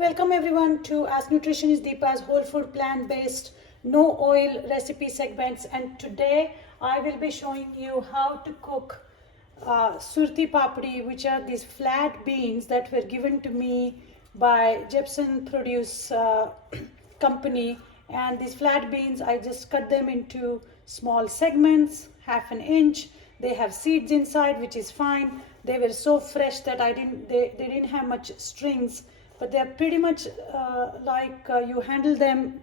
Welcome everyone to Ask Nutritionist Deepa's whole food plant-based no oil recipe segments, and today I will be showing you how to cook surti papdi, which are these flat beans that were given to me by Jepson Produce company. And these flat beans, I just cut them into small segments, half an inch. They have seeds inside, which is fine. They were so fresh that they didn't have much strings, but they're pretty much like you handle them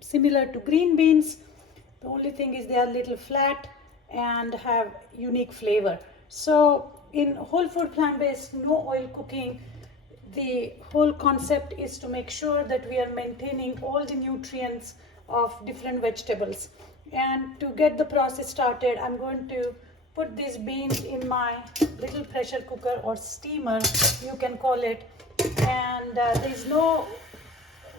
similar to green beans. The only thing is they are a little flat and have unique flavor. So in whole food plant-based no oil cooking, the whole concept is to make sure that we are maintaining all the nutrients of different vegetables. And to get the process started, I'm going to put these beans in my little pressure cooker or steamer, you can call it. And there's no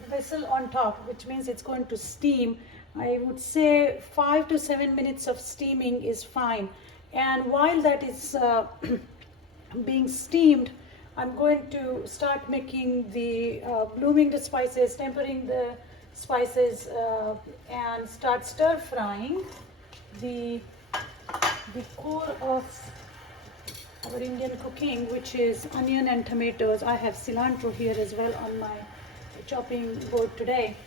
vessel on top, which means it's going to steam. I would say 5 to 7 minutes of steaming is fine. And while that is being steamed, I'm going to start making the blooming the spices, tempering the spices, and start stir frying the core of our Indian cooking, which is onion and tomatoes. I have cilantro here as well on my chopping board today.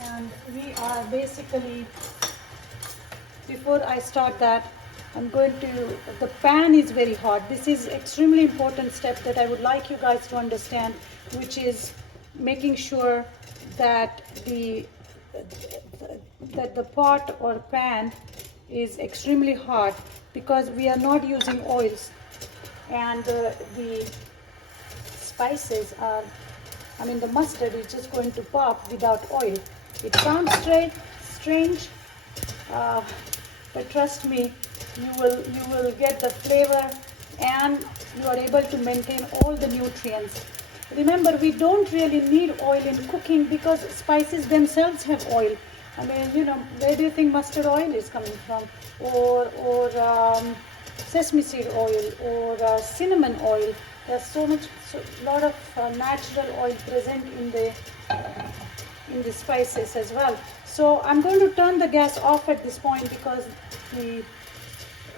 And we are basically, before I start that, the pan is very hot. This is extremely important step that I would like you guys to understand, which is making sure that the pot or pan is extremely hot, because we are not using oils, and the spices are, the mustard is just going to pop without oil. It sounds strange, but trust me, you will get the flavor and you are able to maintain all the nutrients. Remember, we don't really need oil in cooking because spices themselves have oil. Where do you think mustard oil is coming from? Or sesame seed oil, or cinnamon oil. There's lot of natural oil present in the spices as well. So I'm going to turn the gas off at this point because the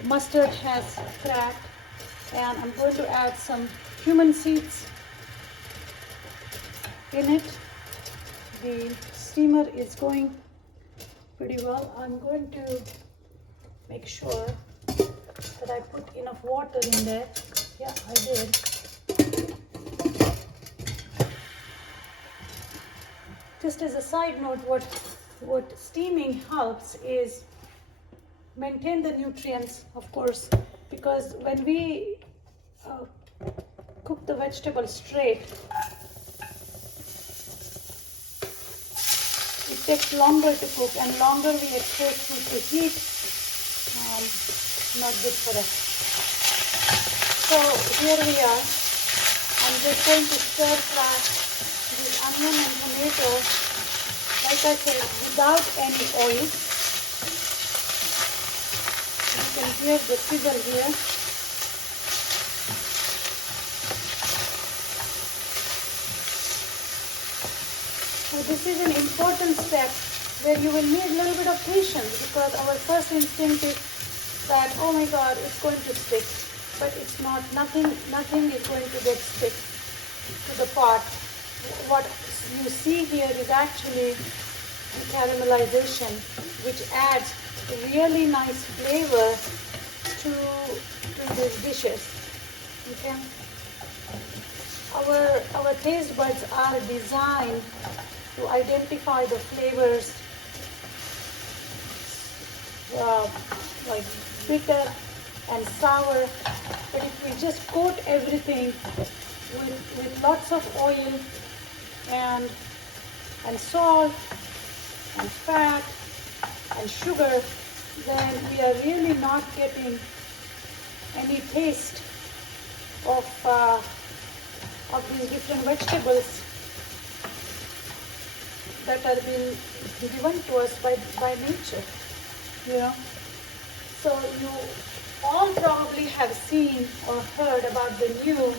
mustard has cracked, and I'm going to add some cumin seeds in it. The steamer is going pretty well. I'm going to make sure that I put enough water in there. Yeah, I did. Just as a side note, what steaming helps is maintain the nutrients, of course, because when we cook the vegetables straight, it takes longer to cook, and longer we expose food to heat, not good for us. So here we are. I'm just going to stir fry this onion and tomato, like I said, without any oil. You can hear the sizzle here. So this is an important step where you will need a little bit of patience, because our first instinct is that, oh my God, it's going to stick. But it's not. Nothing is going to get stick to the pot. What you see here is actually the caramelization, which adds really nice flavor to these dishes. Okay. Our taste buds are designed to identify the flavors like bitter and sour, but if we just coat everything with lots of oil and salt and fat and sugar, then we are really not getting any taste of these different vegetables that are being given to us by nature. So you all probably have seen or heard about the new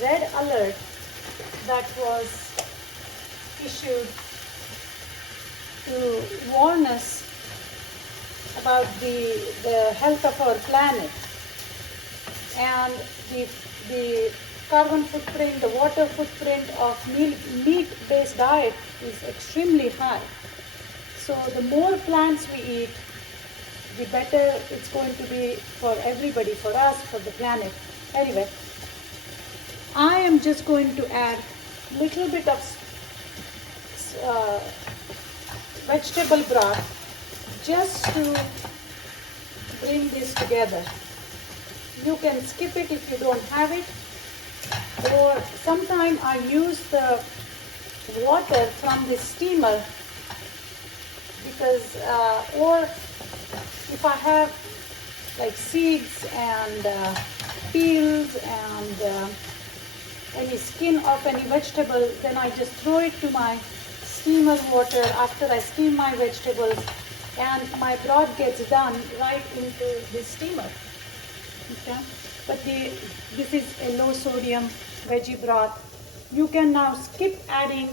red alert that was issued to warn us about the health of our planet, and the carbon footprint, the water footprint of meat-based diet is extremely high. So the more plants we eat, the better it's going to be for everybody, for us, for the planet. Anyway, I am just going to add a little bit of vegetable broth just to bring this together. You can skip it if you don't have it, or sometimes I use the water from the steamer because, or if I have like seeds and peels and any skin of any vegetable, then I just throw it to my steamer water after I steam my vegetables, and my broth gets done right into the steamer. Okay, but this is a low sodium veggie broth. You can now skip adding,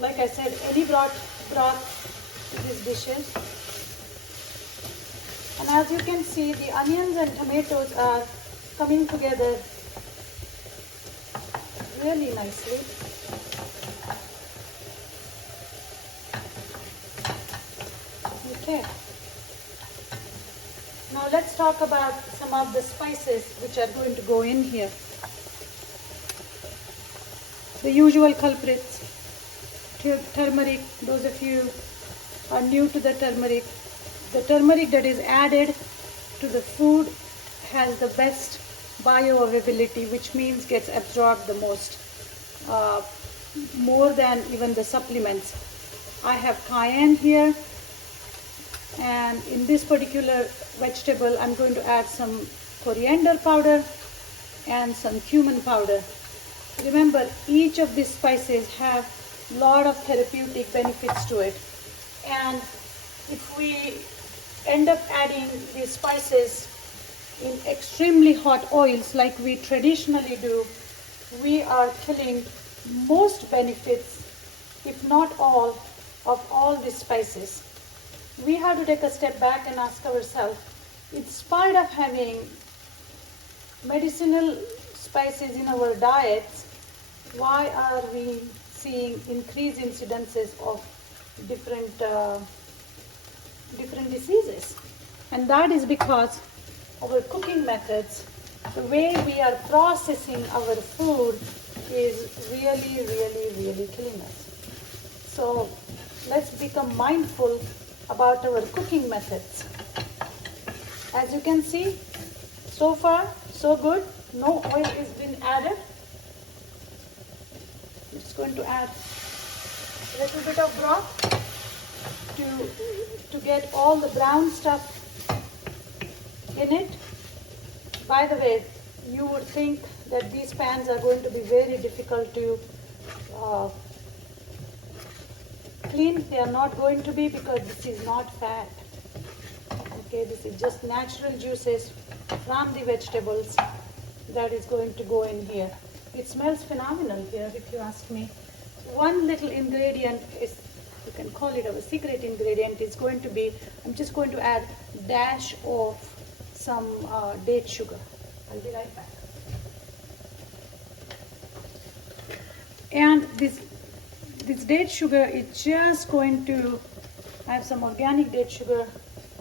like I said, any broth to these dishes. And as you can see, the onions and tomatoes are coming together really nicely. Okay. Now let's talk about some of the spices which are going to go in here. The usual culprits: turmeric. Those of you are new to the turmeric that is added to the food has the best bioavailability, which means gets absorbed the most, more than even the supplements. I have cayenne here, and in this particular vegetable I'm going to add some coriander powder and some cumin powder. Remember, each of these spices have a lot of therapeutic benefits to it, and if we end up adding these spices in extremely hot oils like we traditionally do, we are killing most benefits, if not all, of all these spices. We have to take a step back and ask ourselves, in spite of having medicinal spices in our diets, why are we seeing increased incidences of different diseases? And that is because our cooking methods, the way we are processing our food, is really killing us. So let's become mindful about our cooking methods. As you can see, so far so good. No oil has been added. I'm just going to add a little bit of broth to get all the brown stuff in it. By the way, you would think that these pans are going to be very difficult to clean. They are not going to be, because this is not fat. Okay, this is just natural juices from the vegetables that is going to go in here. It smells phenomenal here, if you ask me. One little ingredient is, you can call it our secret ingredient, is going to be, I'm just going to add a dash of some date sugar. I'll be right back. And this date sugar is just going to, I have some organic date sugar,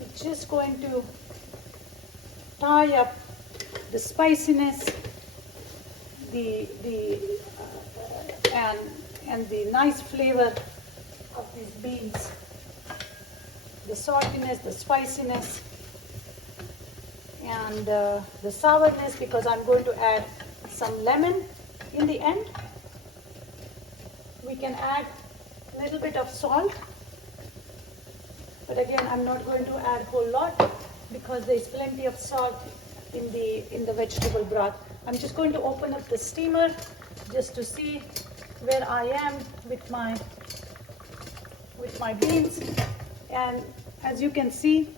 it's just going to tie up the spiciness, and the nice flavor of these beans, the saltiness, the spiciness, and the sourness, because I'm going to add some lemon in the end. We can add a little bit of salt, but again, I'm not going to add a whole lot because there is plenty of salt in the vegetable broth. I'm just going to open up the steamer just to see where I am with my beans, and as you can see,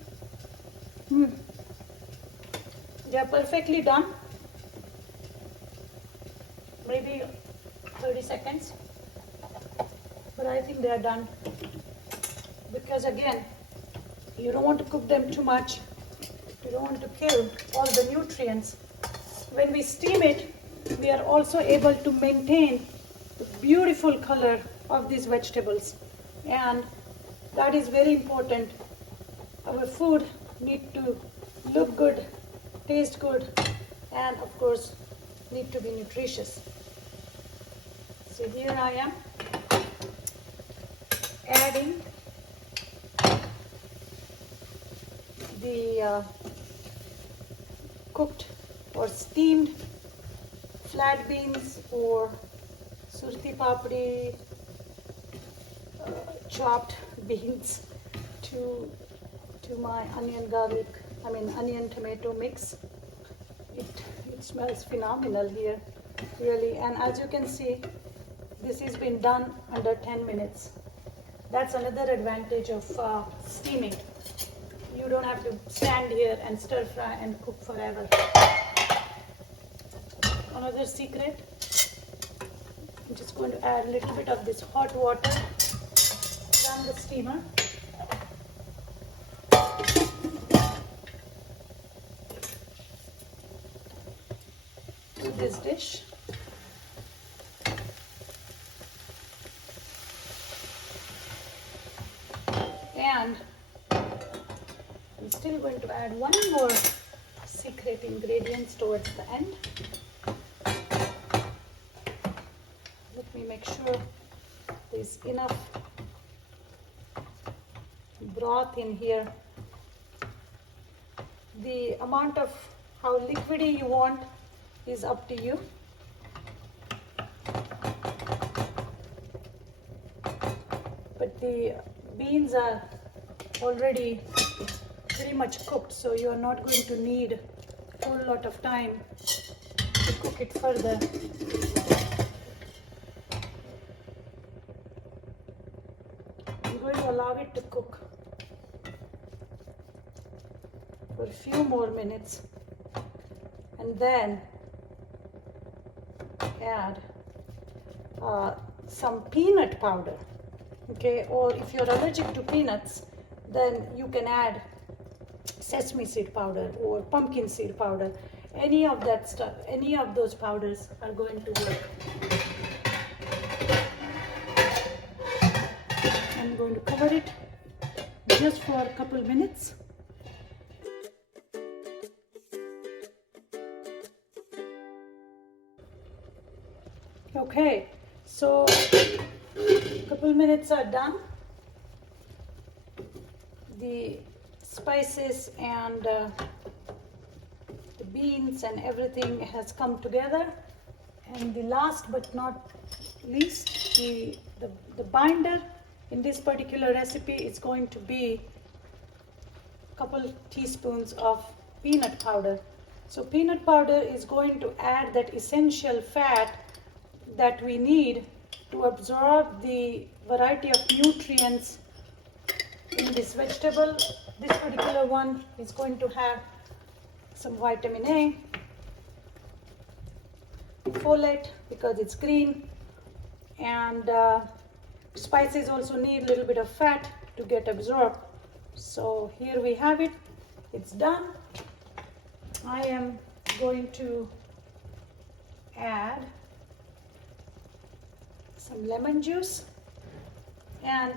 they are perfectly done. Maybe 30 seconds, but I think they are done, because again, you don't want to cook them too much. You don't want to kill all the nutrients. When we steam it, we are also able to maintain the beautiful color of these vegetables, and that is very important. Our food need to look good, taste good, and of course need to be nutritious. So here I am adding the cooked or steamed flat beans or surti papdi, chopped beans to my onion tomato mix. It smells phenomenal here, really. And as you can see, this has been done under 10 minutes. That's another advantage of steaming. You don't have to stand here and stir fry and cook forever. Another secret, I'm just going to add a little bit of this hot water from the steamer. To this dish. And I'm still going to add one more secret ingredient towards the end. Let me make sure there's enough broth in here. The amount of how liquidy you want is up to you. But the beans are already pretty much cooked, so you are not going to need a whole lot of time to cook it further. I'm going to allow it to cook for a few more minutes, and then add some peanut powder. Okay, or if you're allergic to peanuts, then you can add sesame seed powder or pumpkin seed powder. Any of that stuff, any of those powders are going to work. I'm going to cover it just for a couple minutes. Okay, so a couple minutes are done. The spices and the beans and everything has come together, and the last but not least, the binder in this particular recipe is going to be a couple teaspoons of peanut powder. So peanut powder is going to add that essential fat that we need to absorb the variety of nutrients in this vegetable. This particular one is going to have some vitamin A, folate because it's green, and spices also need a little bit of fat to get absorbed. So here we have it. It's done. I am going to add some lemon juice, and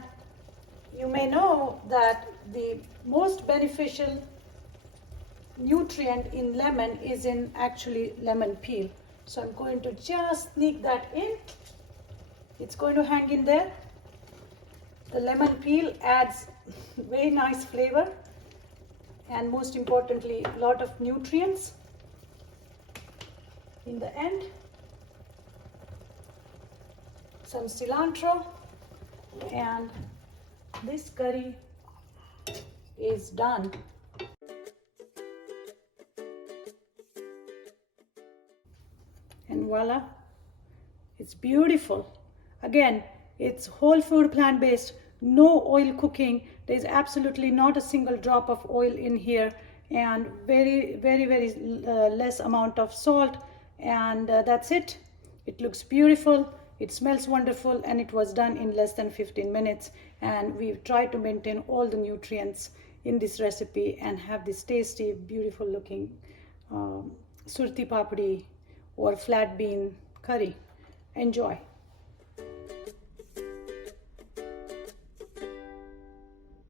you may know that the most beneficial nutrient in lemon is in actually lemon peel. So I'm going to just sneak that in. It's going to hang in there. The lemon peel adds very nice flavor and most importantly a lot of nutrients. In the end, some cilantro, and this curry is done. And voila, it's beautiful. Again, it's whole food, plant-based, no oil cooking. There's absolutely not a single drop of oil in here, and very less amount of salt, and that's it. It looks beautiful. It smells wonderful and it was done in less than 15 minutes. And we've tried to maintain all the nutrients in this recipe and have this tasty, beautiful looking surti papdi or flat bean curry. Enjoy.